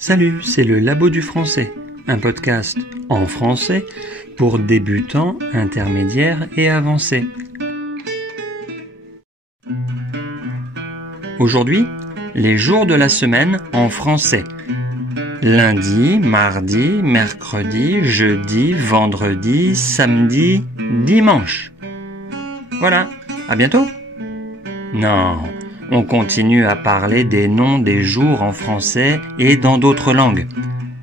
Salut, c'est le Labo du Français, un podcast en français pour débutants, intermédiaires et avancés. Aujourd'hui, les jours de la semaine en français. Lundi, mardi, mercredi, jeudi, vendredi, samedi, dimanche. Voilà, à bientôt. Non, on continue à parler des noms des jours en français et dans d'autres langues.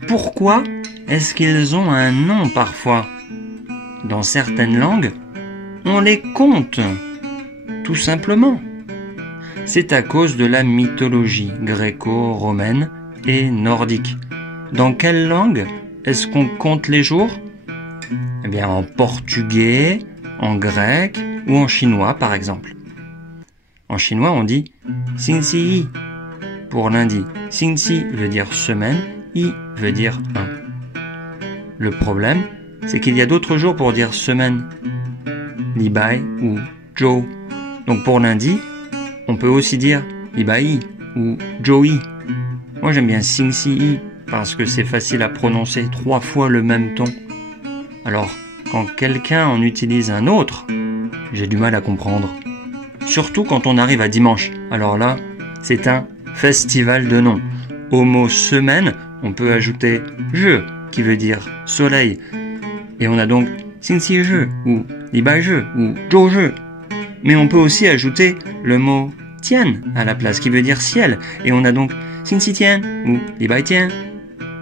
Pourquoi est-ce qu'ils ont un nom parfois? Dans certaines langues, on les compte, tout simplement. C'est à cause de la mythologie gréco-romaine et nordique. Dans quelle langue est-ce qu'on compte les jours? Eh bien, en portugais, en grec ou en chinois, par exemple. En chinois, on dit « xingxi » pour lundi. « Xingxi » veut dire semaine, « yi » veut dire un. Le problème, c'est qu'il y a d'autres jours pour dire semaine. Libai ou zhou. Donc pour lundi, on peut aussi dire Libai ou zhouyi. Moi j'aime bien xingxi parce que c'est facile à prononcer 3 fois le même ton. Alors, quand quelqu'un en utilise un autre, j'ai du mal à comprendre. Surtout quand on arrive à dimanche. Alors là, c'est un festival de noms. Au mot semaine, on peut ajouter je, qui veut dire soleil. Et on a donc xingxi zhi ou libai zhi ou zhou zhi. Mais on peut aussi ajouter le mot tian à la place, qui veut dire ciel. Et on a donc xingxi tian ou libai tian.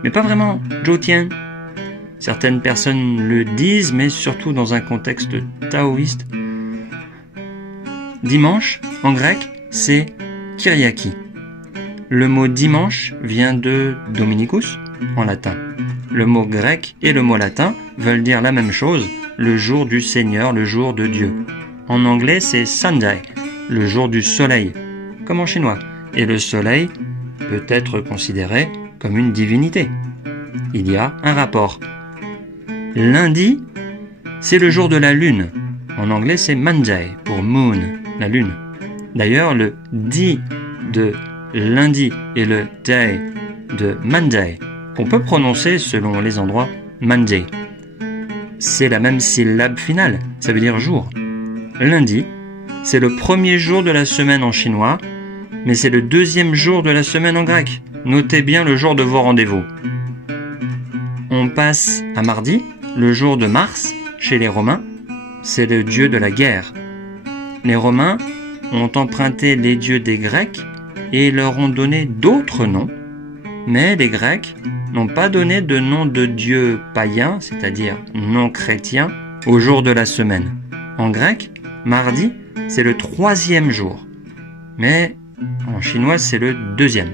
Mais pas vraiment zhou tian. Certaines personnes le disent, mais surtout dans un contexte taoïste. Dimanche, en grec, c'est Kyriaki. Le mot dimanche vient de Dominicus, en latin. Le mot grec et le mot latin veulent dire la même chose, le jour du Seigneur, le jour de Dieu. En anglais, c'est Sunday, le jour du soleil, comme en chinois. Et le soleil peut être considéré comme une divinité. Il y a un rapport. Lundi, c'est le jour de la lune. En anglais, c'est Monday, pour moon, la lune. D'ailleurs, le di de lundi et le day de Monday, qu'on peut prononcer selon les endroits, Monday. C'est la même syllabe finale, ça veut dire jour. Lundi, c'est le premier jour de la semaine en chinois, mais c'est le deuxième jour de la semaine en grec. Notez bien le jour de vos rendez-vous. On passe à mardi, le jour de Mars, chez les Romains, c'est le dieu de la guerre. Les Romains ont emprunté les dieux des Grecs et leur ont donné d'autres noms, mais les Grecs n'ont pas donné de nom de dieu païen, c'est-à-dire non chrétien, au jour de la semaine. En grec, mardi, c'est le 3e jour, mais en chinois, c'est le 2e.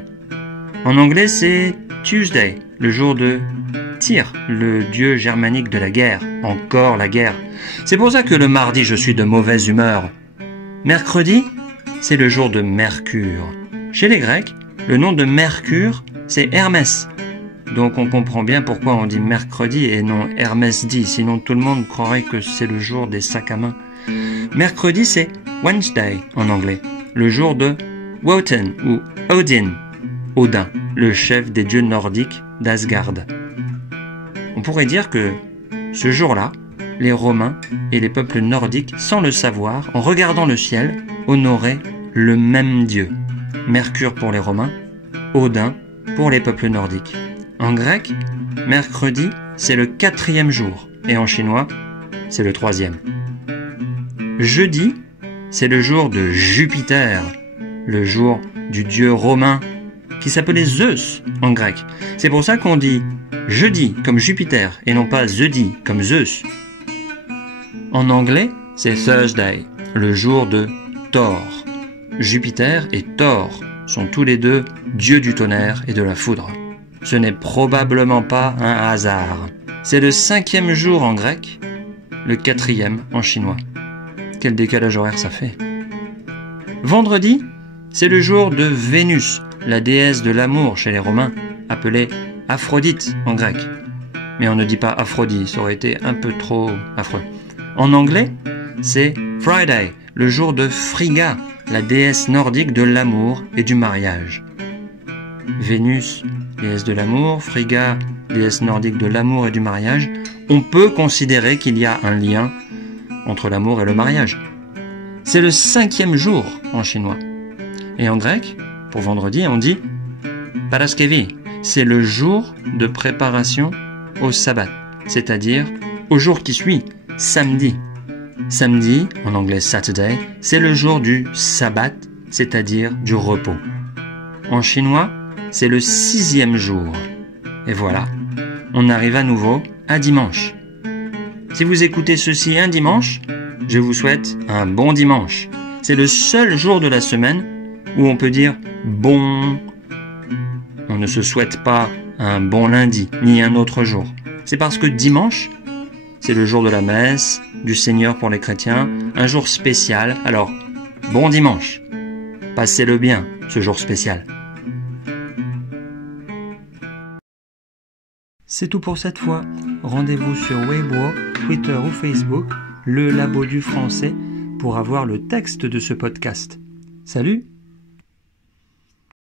En anglais, c'est Tuesday, le jour de Tyr, le dieu germanique de la guerre. Encore la guerre. C'est pour ça que le mardi, je suis de mauvaise humeur. Mercredi, c'est le jour de Mercure. Chez les Grecs, le nom de Mercure, c'est Hermès. Donc on comprend bien pourquoi on dit mercredi et non Hermès-di, sinon tout le monde croirait que c'est le jour des sacs à main. Mercredi, c'est Wednesday en anglais, le jour de Wotan ou Odin, Odin, le chef des dieux nordiques d'Asgard. On pourrait dire que ce jour-là, les Romains et les peuples nordiques, sans le savoir, en regardant le ciel, honoraient le même dieu. Mercure pour les Romains, Odin pour les peuples nordiques. En grec, mercredi, c'est le 4e jour, et en chinois, c'est le 3e. Jeudi, c'est le jour de Jupiter, le jour du dieu romain, qui s'appelait Zeus en grec. C'est pour ça qu'on dit jeudi comme Jupiter, et non pas jeudi comme Zeus. En anglais, c'est Thursday, le jour de Thor. Jupiter et Thor sont tous les deux dieux du tonnerre et de la foudre. Ce n'est probablement pas un hasard. C'est le 5e jour en grec, le 4e en chinois. Quel décalage horaire ça fait. Vendredi, c'est le jour de Vénus, la déesse de l'amour chez les Romains, appelée Aphrodite en grec. Mais on ne dit pas Aphrodite, ça aurait été un peu trop affreux. En anglais, c'est Friday, le jour de Frigga, la déesse nordique de l'amour et du mariage. Vénus, déesse de l'amour, Frigga, déesse nordique de l'amour et du mariage, on peut considérer qu'il y a un lien entre l'amour et le mariage. C'est le 5e jour en chinois. Et en grec, pour vendredi, on dit Paraskevi. C'est le jour de préparation au sabbat, c'est-à-dire au jour qui suit, samedi. Samedi, en anglais Saturday, c'est le jour du sabbat, c'est-à-dire du repos. En chinois, c'est le 6e jour. Et voilà, on arrive à nouveau à dimanche. Si vous écoutez ceci un dimanche, je vous souhaite un bon dimanche. C'est le seul jour de la semaine où on peut dire bon. On ne se souhaite pas un bon lundi, ni un autre jour. C'est parce que dimanche, c'est le jour de la messe, du Seigneur pour les chrétiens, un jour spécial. Alors, bon dimanche. Passez-le bien, ce jour spécial. C'est tout pour cette fois. Rendez-vous sur Weibo, Twitter ou Facebook, le Labo du Français, pour avoir le texte de ce podcast. Salut!